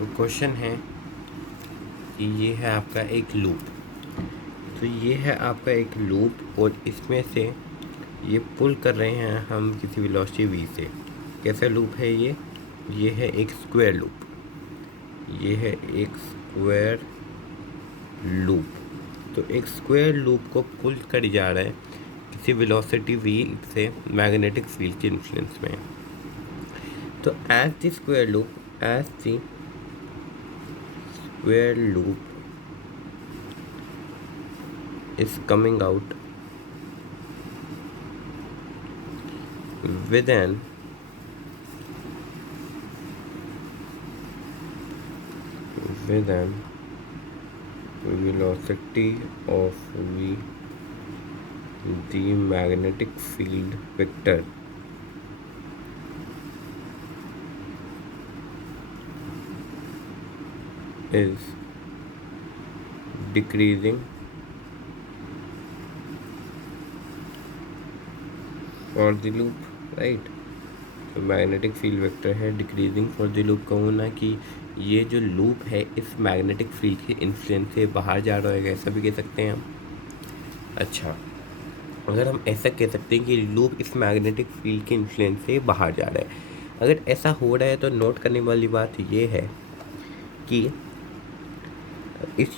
तो क्वेश्चन है कि ये है आपका एक लूप। तो ये है आपका एक लूप और इसमें से ये पुल कर रहे हैं हम किसी वेलोसिटी v से। कैसा लूप है ये है एक स्क्वायर लूप। ये है एक स्क्वायर लूप। तो एक स्क्वायर लूप को पुल कर जा रहा है किसी वेलोसिटी v से मैग्नेटिक फील्ड के इन्फ्लुएंस में। तो as the square loop is coming out within velocity of v, the magnetic field vector is decreasing for the loop, right. तो मैग्नेटिक फील्ड वेक्टर है डिक्रीजिंग फॉर द लूप का होना कि ये जो लूप है इस मैग्नेटिक फील्ड के इन्फ्लुएंस से बाहर जा रहा है, ऐसा भी कह सकते हैं हम। अच्छा, अगर हम ऐसा कह सकते हैं कि लूप इस मैग्नेटिक फील्ड के इन्फ्लुएंस से बाहर जा रहा है, अगर ऐसा हो रहा है तो नोट करने वाली बात ये है कि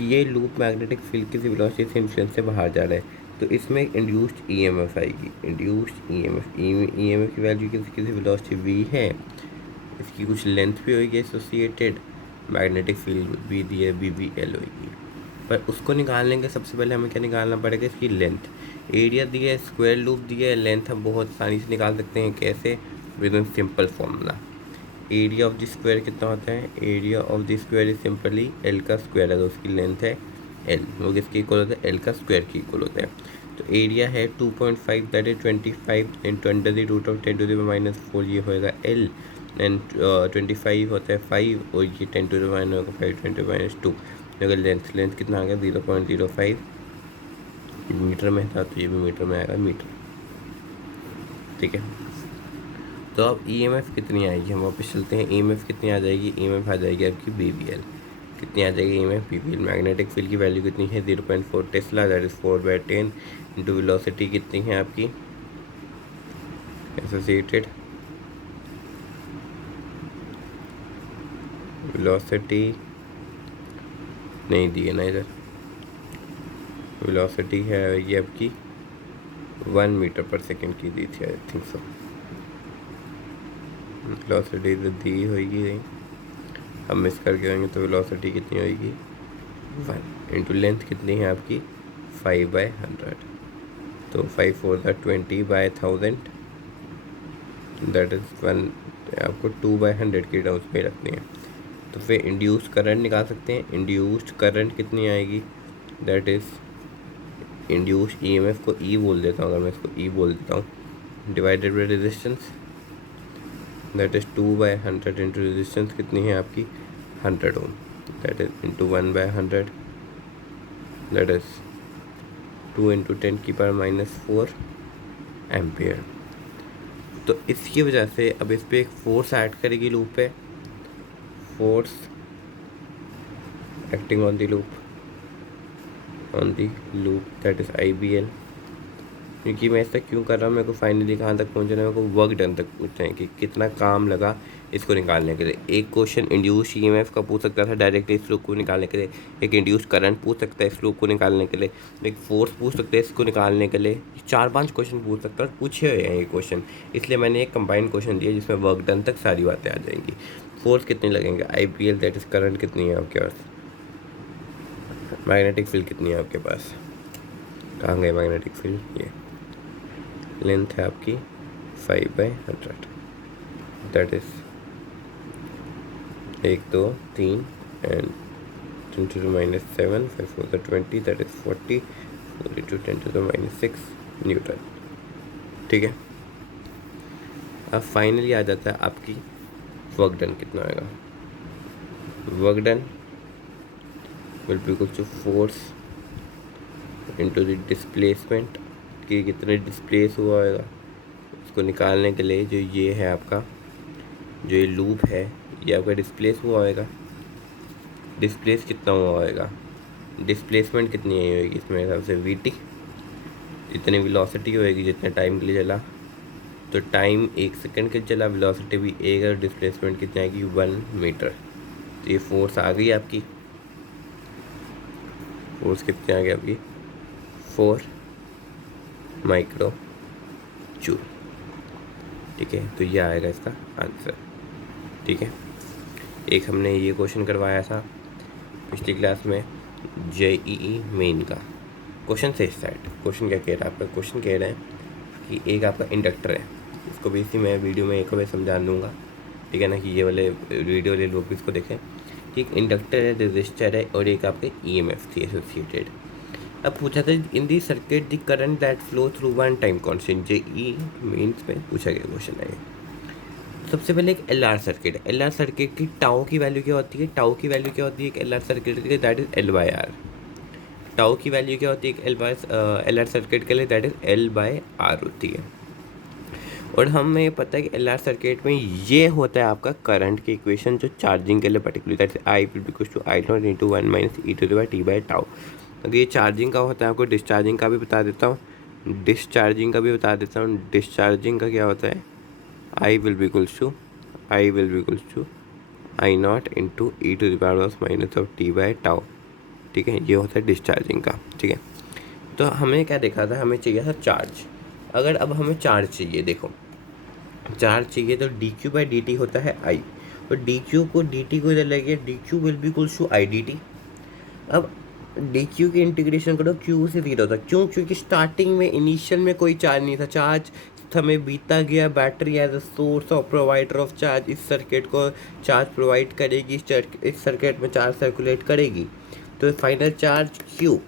ये लूप मैग्नेटिक फील्ड की वेलोसिटी से इन्फ्लुएंस से बाहर जा रहा है, तो इसमें इंड्यूस्ड ईएमएफ आएगी। इंड्यूस्ड ईएमएफ की वैल्यू किसी वेलोसिटी v है, इसकी कुछ लेंथ भी होगी एसोसिएटेड, मैग्नेटिक फील्ड भी दी है BBL होगी। पर उसको निकालने के सबसे पहले हमें क्या निकालना पड़ेगा, इसकी लेंथ। एरिया दिया है, स्क्वायर लूप दिया है, लेंथ हम बहुत आसानी से निकाल सकते हैं। कैसे? With in simple formula. Area of the square कितना होता है? Area of the square is simply L का स्क्वायर है, तो उसकी लेंथ है एल, वो किसके इक्वल होता है? एल का स्क्वायर की इक्वल होता है। तो एरिया है 2.5 that is 25 into under the root of 10 to the minus 4, ये होएगा एल। एंड 25 होता है 5 और ये 10 टू द माइनस होगा 5 10 टू माइनस 2। अगर लेंथ कितना आ गया? 0.05 मीटर में था, तो ये भी मीटर में आएगा, मीटर। ठीक है, तो अब ईएमएफ कितनी आएगी? हम वापस चलते हैं। ईएमएफ कितनी आ जाएगी? ईएमएफ आ जाएगी आपकी BBL। कितनी आ जाएगी ईएमएफ? BBL। मैग्नेटिक फील्ड की वैल्यू कितनी है? 0.4 Tesla, that is 4/10 into velocity कितनी है आपकी एसोसिएटेड? वेलोसिटी नहीं दी है ना इधर, वेलोसिटी है ये आपकी 1 मीटर पर सेकेंड की दी थी, आई थिंक सो। वेलोसिटी तो दी होगी, हम मिस करके होंगे, तो वेलोसिटी कितनी होगी? 1 इंटू लेंथ कितनी है आपकी? 5/100, तो 5 4 20/1000, दैट इज 1। आपको 2/100 की टर्म्स में रखनी है। तो फिर इंड्यूस्ड करंट निकाल सकते हैं। इंड्यूस्ड करंट कितनी आएगी? दैट इज इंड्यूस्ड ईएमएफ को ई बोल देता हूँ, अगर मैं इसको ई बोल देता हूँ, divided by resistance, that is 2/100 into resistance कितनी है आपकी? 100 ohm, that is into 1/100, that is 2 into 10⁻⁻⁴ ampere. तो इसकी वजह से अब इस पर एक फोर्स ऐड करेगी लूप पे, force acting on the loop that is IBL। क्योंकि मैं ऐसा क्यों कर रहा हूँ, मेरे को फाइनली कहाँ तक पहुँचना है, मेरे को वर्क डन तक पूछना है कि कितना काम लगा इसको निकालने के लिए। एक क्वेश्चन इंड्यूस ईएमएफ का पूछ सकता था डायरेक्टली इस लूप को निकालने के लिए, एक इंड्यूस करंट पूछ सकता है इस लूप को निकालने के लिए, एक फोर्स पूछ सकते हैं इसको निकालने के लिए। 4-5 क्वेश्चन पूछ सकता है, पूछे हुए हैं ये क्वेश्चन, इसलिए मैंने एक कंबाइंड क्वेश्चन दिया जिसमें वर्क डन तक सारी बातें आ जाएंगी। फोर्स कितने लगेंगे? IBL, दैट इज करंट कितनी है आपके पास? मैग्नेटिक फील्ड कितनी है आपके पास? कहाँ गए मैग्नेटिक फील्ड? ये लेंथ है आपकी 5/100, that is 1 2 3 and 10 to the minus 7, 5 4 20, that is 40, 4 into 10 to the minus 6 Newton. ठीक है, अब फाइनली आ जाता है आपकी वर्क डन कितना आएगा। Work done will be equal to force into the displacement, कि कितने डिस्प्लेस हुआ होगा। इसको निकालने के लिए जो ये है आपका, जो ये लूप है, ये आपका डिस्प्लेस हुआ होगा, डिस्प्लेस कितना हुआ होगा, डिस्प्लेसमेंट कितनी आई होगी इसमें हिसाब से वी टी, जितनी वेलोसिटी होएगी जितने टाइम के लिए चला, तो टाइम 1 सेकंड के चला, वेलोसिटी भी 1 और डिस्प्लेसमेंट कितनी आएगी 1 मीटर। तो ये फोर्स आ गई आपकी, फोर्स कितनी आ गई आपकी 4 माइक्रो जूल। ठीक है, तो ये आएगा इसका आंसर। ठीक है, एक हमने ये क्वेश्चन करवाया था पिछली क्लास में JEE मेन का। क्वेश्चन से साइड क्वेश्चन क्या कह रहा है आपका, क्वेश्चन कह रहे हैं कि एक आपका इंडक्टर है, इसको भी इसी मैं वीडियो में एक बार समझा दूंगा, ठीक है ना, कि ये वाले वीडियो वाले लोग भी इसको देखें। एक इंडक्टर है, रेजिस्टर है और एक आपके EMF थी एसोसिएटेड। अब पूछा था in the circuit the current that flow through one time constant, JEE mains में पूछा गया क्वेश्चन है। सबसे पहले एक LR सर्किट, LR सर्किट की टाउ की वैल्यू क्या होती है, टाउ की वैल्यू क्या होती है एक LR सर्किट के, दैट इज L/R। टाउ की वैल्यू क्या होती है LR सर्किट के लिए, दैट इज L/R होती है। और हमें पता है कि LR सर्किट में ये होता है आपका करंट की इक्वेशन जो चार्जिंग के लिए particular, that is I will be equal to I0 into 1 minus e⁻t/τ। अगर ये चार्जिंग का होता है, आपको डिस्चार्जिंग का भी बता देता हूँ, डिस्चार्जिंग का भी बता देता हूँ। डिस्चार्जिंग का क्या होता है, I will be equals to I0 into e⁻t/τ। ठीक है, ये होता है डिस्चार्जिंग का। ठीक है, तो हमें क्या देखा था, हमें चाहिए था चार्ज। अगर अब हमें चार्ज चाहिए, देखो चार्ज चाहिए तो dq/dt होता है I, और dq को dt को इधर लगे, dq will be equals to I/dt। अब dq की इंटीग्रेशन करो q से 0 तक, क्यों, क्योंकि स्टार्टिंग में इनिशियल में कोई चार्ज नहीं था, चार्ज हमें बीता गया, battery as a source of provider of charge इस सर्किट को चार्ज प्रोवाइड करेगी, इस सर्किट में चार्ज सर्कुलेट करेगी, तो फाइनल चार्ज q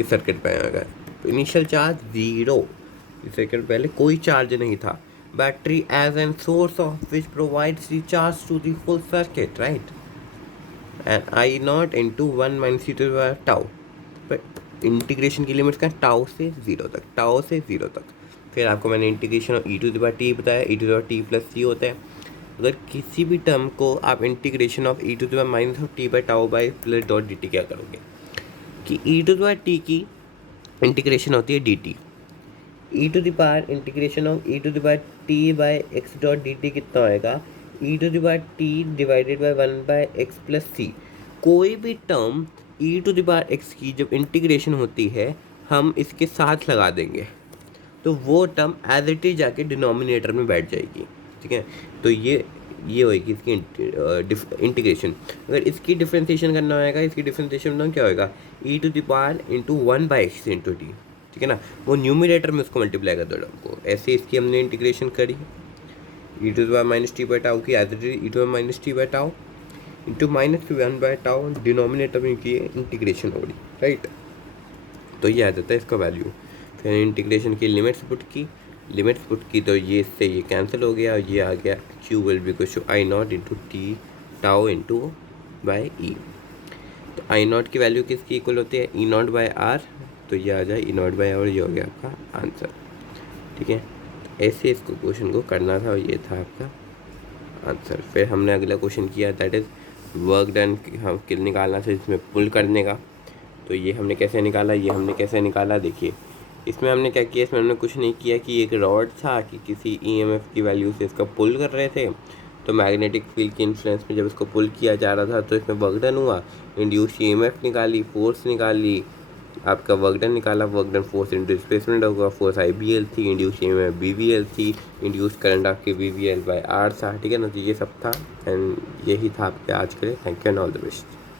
इस सर्किट पे आएगा। इनिशियल चार्ज 0, इस सर्किट पहले कोई चार्ज नहीं था, battery as an source of which provides the charge to the full circuit, right, and I0 into 1 minus e⁻t/τ। पर इंटीग्रेशन की लिमिट्स का टाउ से 0 तक, टाउ से 0 तक। फिर आपको मैंने इंटीग्रेशन ऑफ e⁻t बताया, e⁻t+c होता है। अगर किसी भी टर्म को आप इंटीग्रेशन ऑफ e⁻t/τ/+ क्या करोगे, कि e⁻t की इंटीग्रेशन होती है dt, इंटीग्रेशन ऑफ e⁻t/x.dt कितना होएगा, e⁻t डिवाइडेड बाय 1/x+c। कोई भी टर्म e⁻x की जब इंटीग्रेशन होती है हम इसके साथ लगा देंगे तो वो टर्म एज इट इज जाके डिनोमिनेटर में बैठ जाएगी। ठीक है, तो ये होएगी इसकी इंटीग्रेशन। अगर इसकी डिफ्रेंसिएशन करना होगा, इसकी डिफ्रेंसिएशन में क्या होएगा, e⁻ into 1/x into T. ठीक है ना, वो न्यूमिनेटर में उसको मल्टीप्लाई कर दो टर्म को, ऐसे इसकी हमने इंटीग्रेशन करी, e⁻t/τ की as it is e⁻t/τ into -1/τ denominator में की इंटीग्रेशन हो रही, राइट। तो ये आ जाता है इसका वैल्यू। फिर इंटीग्रेशन की लिमिट्स पुट की तो ये इससे ये कैंसिल हो गया और ये आ गया q will be equal to I0 into t/τ into by e. तो I0 की वैल्यू किसकी इक्वल होती है, E0/R, तो ये आ जाए E0/R और ये हो गया आपका आंसर। ठीक है, तो ऐसे इसको क्वेश्चन को करना था और ये था आपका आंसर। फिर हमने अगला क्वेश्चन किया, दैट इज़ वर्क डन, हम किल निकालना था इसमें पुल करने का। तो ये हमने कैसे निकाला, देखिए इसमें हमने क्या किया, इसमें हमने कुछ नहीं किया कि एक रॉड था कि किसी EMF की वैल्यू से इसका पुल कर रहे थे, तो मैग्नेटिक फील्ड के इन्फ्लुएंस में जब इसको पुल किया जा रहा था तो इसमें वर्क डन हुआ, इंड्यूस EMF निकाली, फोर्स निकाली, आपका वर्क डन निकाला, work done force into displacement होगा, फोर्स IBL थी, इंड्यूस EMF BVL थी, इंड्यूस करंट आपके VVL/R था। ठीक है ना, तो ये सब था एंड यही था आपके आज के लिए। Thank you and all the best.